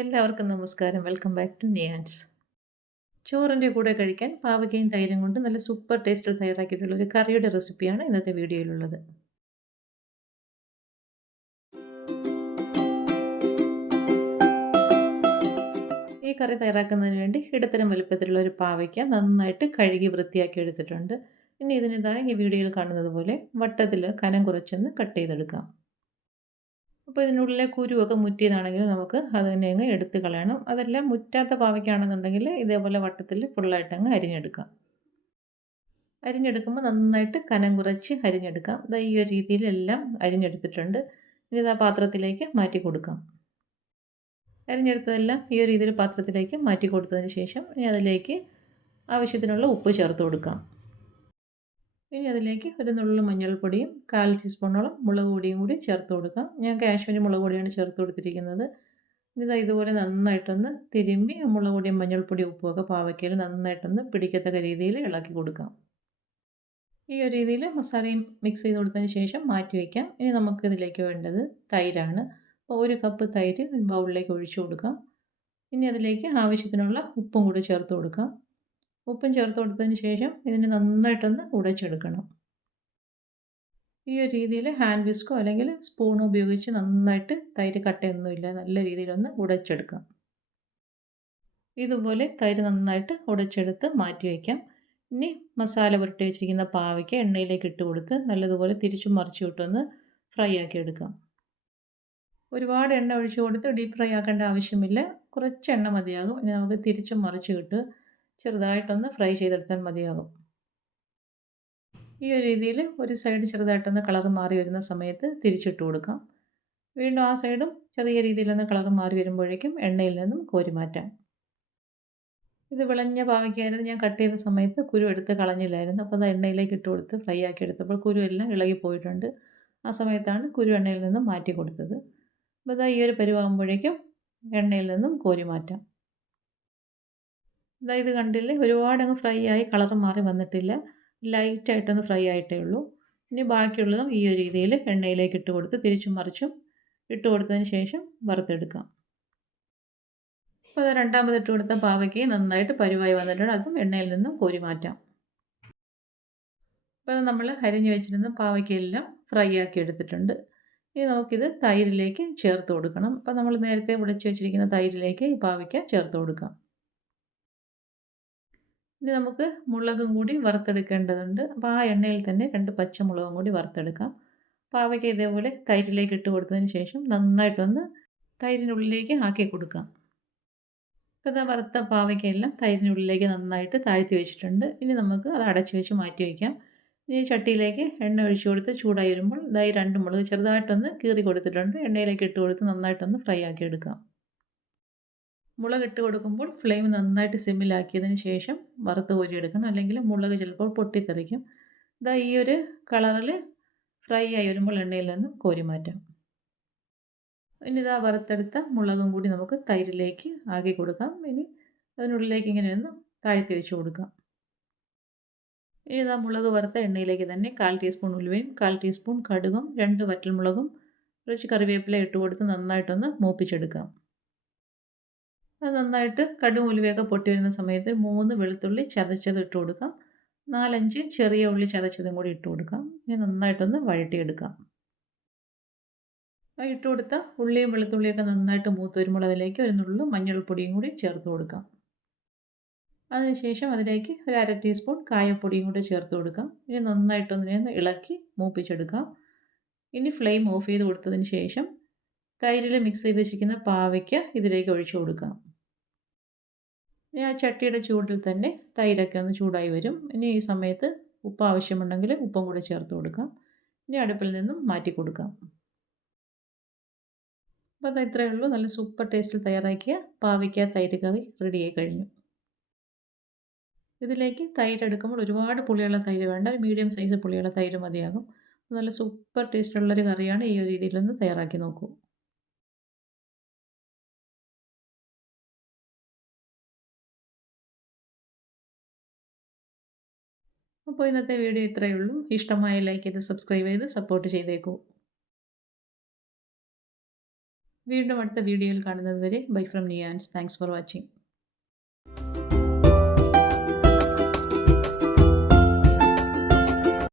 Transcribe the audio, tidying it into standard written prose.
എല്ലാവർക്കും നമസ്കാരം. Welcome back to Niyans. ചോറിൻ്റെ കൂടെ കഴിക്കാൻ പാവയ്ക്കയും തൈരും കൊണ്ട് നല്ല സൂപ്പർ ടേസ്റ്റിൽ തയ്യാറാക്കിയിട്ടുള്ള ഒരു കറിയുടെ റെസിപ്പിയാണ് ഇന്നത്തെ വീഡിയോയിലുള്ളത്. ഈ കറി തയ്യാറാക്കുന്നതിന് വേണ്ടി ഇടത്തരം വലുപ്പത്തിലുള്ള ഒരു പാവയ്ക്ക നന്നായിട്ട് കഴുകി വൃത്തിയാക്കി എടുത്തിട്ടുണ്ട്. ഇനി ഇതിനിതായി ഈ വീഡിയോയിൽ കാണുന്നത് പോലെ വട്ടത്തിൽ കനം കുറച്ചൊന്ന് കട്ട് ചെയ്തെടുക്കാം. അപ്പോൾ ഇതിനുള്ളിലെ കുരുവൊക്കെ മുറ്റിയതാണെങ്കിൽ നമുക്ക് അത് തന്നെ അങ്ങ് എടുത്ത് കളയണം. അതെല്ലാം മുറ്റാത്ത പാവയ്ക്കാണെന്നുണ്ടെങ്കിൽ ഇതേപോലെ വട്ടത്തിൽ ഫുള്ളായിട്ട് അങ്ങ് അരിഞ്ഞെടുക്കാം. അരിഞ്ഞെടുക്കുമ്പോൾ നന്നായിട്ട് കനം കുറച്ച് അരിഞ്ഞെടുക്കാം. ദാ ഈ ഒരു രീതിയിൽ എല്ലാം അരിഞ്ഞെടുത്തിട്ടുണ്ട്. ഇനി ഇതാ പാത്രത്തിലേക്ക് മാറ്റി കൊടുക്കാം. അരിഞ്ഞെടുത്തതെല്ലാം ഈ ഒരു രീതിയിൽ പാത്രത്തിലേക്ക് മാറ്റി കൊടുത്തതിന് ശേഷം ഇനി അതിലേക്ക് ആവശ്യത്തിനുള്ള ഉപ്പ് ചേർത്ത് കൊടുക്കാം. ഇനി അതിലേക്ക് ഒരു നുള്ളു മഞ്ഞൾപ്പൊടിയും 1/4 ടീസ്പൂണോളം മുളക് പൊടിയും കൂടി ചേർത്ത് കൊടുക്കാം. ഞാൻ കാശ്മീരി മുളക് പൊടിയാണ് ചേർത്ത് കൊടുത്തിരിക്കുന്നത്. ഇതാ ഇതുപോലെ നന്നായിട്ടൊന്ന് തിരുമ്മി മുളക് പൊടിയും മഞ്ഞൾപ്പൊടിയും ഉപ്പുമൊക്കെ പാവയ്ക്കയിൽ നന്നായിട്ടൊന്ന് പിടിക്കത്തക്ക രീതിയിൽ ഇളക്കി കൊടുക്കാം. ഈ ഒരു രീതിയിൽ മസാലയും മിക്സ് ചെയ്ത് കൊടുത്തതിന് ശേഷം മാറ്റി വയ്ക്കാം. ഇനി നമുക്കിതിലേക്ക് വേണ്ടത് തൈരാണ്. അപ്പോൾ 1 കപ്പ് തൈര് ഒരു ബൗളിലേക്ക് ഒഴിച്ചു കൊടുക്കാം. ഇനി അതിലേക്ക് ആവശ്യത്തിനുള്ള ഉപ്പും കൂടി ചേർത്ത് കൊടുക്കാം. ഉപ്പും ചേർത്ത് കൊടുത്തതിന് ശേഷം ഇതിനെ നന്നായിട്ടൊന്ന് ഉടച്ചെടുക്കണം. ഈ ഒരു രീതിയിൽ ഹാൻഡ് വിസ്കോ അല്ലെങ്കിൽ സ്പൂണോ ഉപയോഗിച്ച് നന്നായിട്ട് തൈര് കട്ടയൊന്നുമില്ല നല്ല രീതിയിലൊന്ന് ഉടച്ചെടുക്കാം. ഇതുപോലെ തൈര് നന്നായിട്ട് ഉടച്ചെടുത്ത് മാറ്റി വയ്ക്കാം. ഇനി മസാല പുരട്ടി വെച്ചിരിക്കുന്ന പാവയ്ക്ക എണ്ണയിലേക്ക് ഇട്ട് കൊടുത്ത് നല്ലതുപോലെ തിരിച്ചും മറിച്ചും ഇട്ടൊന്ന് ഫ്രൈ ആക്കി എടുക്കാം. ഒരുപാട് എണ്ണ ഒഴിച്ച് കൊടുത്ത് ഡീപ്പ് ഫ്രൈ ആക്കേണ്ട ആവശ്യമില്ല. കുറച്ച് എണ്ണ മതിയാകും. ഇനി നമുക്ക് തിരിച്ചും മറിച്ചും ഇട്ട് ചെറുതായിട്ടൊന്ന് ഫ്രൈ ചെയ്തെടുത്താൽ മതിയാകും. ഈ ഒരു രീതിയിൽ ഒരു സൈഡ് ചെറുതായിട്ടൊന്ന് കളർ മാറി വരുന്ന സമയത്ത് തിരിച്ചിട്ട് കൊടുക്കാം. വീണ്ടും ആ സൈഡും ചെറിയ രീതിയിലൊന്ന് കളർ മാറി വരുമ്പോഴേക്കും എണ്ണയിൽ നിന്നും കോരി മാറ്റാം. ഇത് വിളഞ്ഞ പാവയ്ക്കായിരുന്നു. ഞാൻ കട്ട് ചെയ്ത സമയത്ത് കുരു എടുത്ത് കളഞ്ഞില്ലായിരുന്നു. അപ്പോൾ അത് എണ്ണയിലേക്ക് ഇട്ട് കൊടുത്ത് ഫ്രൈ ആക്കി എടുത്തപ്പോൾ കുരു എല്ലാം ഇളകിപ്പോയിട്ടുണ്ട്. ആ സമയത്താണ് കുരു എണ്ണയിൽ നിന്നും മാറ്റി കൊടുത്തത്. അപ്പോൾ ഇതാ ഈ ഒരു പരുവാകുമ്പോഴേക്കും എണ്ണയിൽ നിന്നും കോരി മാറ്റാം. ഇതാ ഇത് കണ്ടില്ലേ, ഒരുപാടങ്ങ് ഫ്രൈ ആയി കളർ മാറി വന്നിട്ടില്ല. ലൈറ്റായിട്ടൊന്ന് ഫ്രൈ ആയിട്ടേ ഉള്ളൂ. ഇനി ബാക്കിയുള്ളതും ഈ ഒരു രീതിയിൽ എണ്ണയിലേക്ക് ഇട്ട് കൊടുത്ത് തിരിച്ചും മറിച്ചും ഇട്ട് കൊടുത്തതിന് ശേഷം വറുത്തെടുക്കാം. അപ്പോൾ അത് രണ്ടാമത് ഇട്ട് കൊടുത്ത പാവയ്ക്കയും നന്നായിട്ട് പരുവായി വന്നിട്ടുണ്ട്. അതും എണ്ണയിൽ നിന്നും കോരി മാറ്റാം. അപ്പോൾ അത് നമ്മൾ അരിഞ്ഞ് വെച്ചിരുന്ന പാവയ്ക്കയെല്ലാം ഫ്രൈ ആക്കി എടുത്തിട്ടുണ്ട്. ഇനി നമുക്കിത് തൈരിലേക്ക് ചേർത്ത് കൊടുക്കണം. അപ്പോൾ നമ്മൾ നേരത്തെ ഉടച്ച് വെച്ചിരിക്കുന്ന തൈരിലേക്ക് ഈ പാവയ്ക്ക ചേർത്ത് കൊടുക്കാം. ഇനി നമുക്ക് മുളകും കൂടി വറുത്തെടുക്കേണ്ടതുണ്ട്. അപ്പോൾ ആ എണ്ണയിൽ തന്നെ 2 പച്ചമുളകും കൂടി വറുത്തെടുക്കാം. പാവയ്ക്ക ഇതേപോലെ തൈരിലേക്ക് ഇട്ട് കൊടുത്തതിന് ശേഷം നന്നായിട്ടൊന്ന് തൈരിനുള്ളിലേക്ക് ആക്കി കൊടുക്കാം. ഇപ്പോൾ ഇതാ വറുത്ത പാവയ്ക്കയെല്ലാം തൈരിനുള്ളിലേക്ക് നന്നായിട്ട് താഴ്ത്തി വെച്ചിട്ടുണ്ട്. ഇനി നമുക്ക് അത് അടച്ച് വെച്ച് മാറ്റി വയ്ക്കാം. ഇനി ചട്ടിയിലേക്ക് എണ്ണ ഒഴിച്ച് കൊടുത്ത് ചൂടായി വരുമ്പോൾ ഇതായി 2 മുളക് ചെറുതായിട്ടൊന്ന് കീറി കൊടുത്തിട്ടുണ്ട്. എണ്ണയിലേക്ക് ഇട്ട് കൊടുത്ത് നന്നായിട്ടൊന്ന് ഫ്രൈ ആക്കി എടുക്കാം. മുളക് ഇട്ട് കൊടുക്കുമ്പോൾ ഫ്ലെയിം നന്നായിട്ട് സിമ്മിലാക്കിയതിന് ശേഷം വറുത്ത് കോരിയെടുക്കണം. അല്ലെങ്കിൽ മുളക് ചിലപ്പോൾ പൊട്ടിത്തെറിക്കും. ഇതാ ഈ ഒരു കളറിൽ ഫ്രൈ ആയി വരുമ്പോൾ എണ്ണയിൽ നിന്ന് കോരി മാറ്റാം. ഇനി ഇതാ വറുത്തെടുത്ത മുളകും കൂടി നമുക്ക് തൈരിലേക്ക് ആക്കി കൊടുക്കാം. ഇനി അതിനുള്ളിലേക്ക് ഇങ്ങനെ ഒന്ന് താഴ്ത്തി വെച്ച് കൊടുക്കാം. ഇനി ഇതാ മുളക് വറുത്ത എണ്ണയിലേക്ക് തന്നെ 1/4 ടീസ്പൂൺ ഉലുവയും 1/4 ടീസ്പൂൺ കടുകും 2 വറ്റൽമുളകും കുറച്ച് കറിവേപ്പില ഇട്ട് കൊടുത്ത് നന്നായിട്ടൊന്ന് മൂപ്പിച്ചെടുക്കാം. അത് നന്നായിട്ട് കടുകും ഉലുവയൊക്കെ പൊട്ടി വരുന്ന സമയത്ത് 3 വെളുത്തുള്ളി ചതച്ചത് ഇട്ട് കൊടുക്കാം. 4-5 ചെറിയ ഉള്ളി ചതച്ചതും കൂടി ഇട്ട് കൊടുക്കാം. ഇനി നന്നായിട്ടൊന്ന് വഴറ്റിയെടുക്കാം. ആ ഇട്ട് കൊടുത്ത ഉള്ളിയും വെളുത്തുള്ളിയൊക്കെ നന്നായിട്ട് മൂത്ത് വരുമ്പോൾ അതിലേക്ക് ഒരു നുള്ളു മഞ്ഞൾപ്പൊടിയും കൂടി ചേർത്ത് കൊടുക്കാം. അതിനുശേഷം അതിലേക്ക് ഒരു 1/2 ടീസ്പൂൺ കായപ്പൊടിയും കൂടി ചേർത്ത് കൊടുക്കാം. ഇനി നന്നായിട്ടൊന്ന് ഇളക്കി മൂപ്പിച്ചെടുക്കാം. ഇനി ഫ്ലെയിം ഓഫ് ചെയ്ത് കൊടുത്തതിന് ശേഷം തൈരിൽ മിക്സ് ചെയ്ത് വെച്ചിരിക്കുന്ന പാവയ്ക്ക ഇതിലേക്ക് ഒഴിച്ചു കൊടുക്കാം. ഇനി ആ ചട്ടിയുടെ ചൂടിൽ തന്നെ തൈരൊക്കെ ഒന്ന് ചൂടായി വരും. ഇനി ഈ സമയത്ത് ഉപ്പ് ആവശ്യമുണ്ടെങ്കിൽ ഉപ്പും കൂടി ചേർത്ത് കൊടുക്കാം. ഇനി അടുപ്പിൽ നിന്നും മാറ്റി കൊടുക്കാം. അപ്പോൾ അത് ഇത്രയേ ഉള്ളൂ. നല്ല സൂപ്പർ ടേസ്റ്റിൽ തയ്യാറാക്കിയ പാവയ്ക്ക തൈര് കറി റെഡിയായി കഴിഞ്ഞു. ഇതിലേക്ക് തൈര് എടുക്കുമ്പോൾ ഒരുപാട് പുളിയുള്ള തൈര് വേണ്ട, ഒരു മീഡിയം സൈസ് പുളിയുള്ള തൈര് മതിയാകും. നല്ല സൂപ്പർ ടേസ്റ്റുള്ളൊരു കറിയാണ്. ഈ ഒരു രീതിയിലൊന്ന് തയ്യാറാക്കി നോക്കൂ. അപ്പോൾ ഇന്നത്തെ വീഡിയോ ഇത്രയേ ഉള്ളൂ. ഇഷ്ടമായ ലൈക്ക് ചെയ്ത് സബ്സ്ക്രൈബ് ചെയ്ത് സപ്പോർട്ട് ചെയ്തേക്കൂ. വീണ്ടും അടുത്ത വീഡിയോയിൽ കാണുന്നത് വരെ bye from Niyans. Thanks for watching.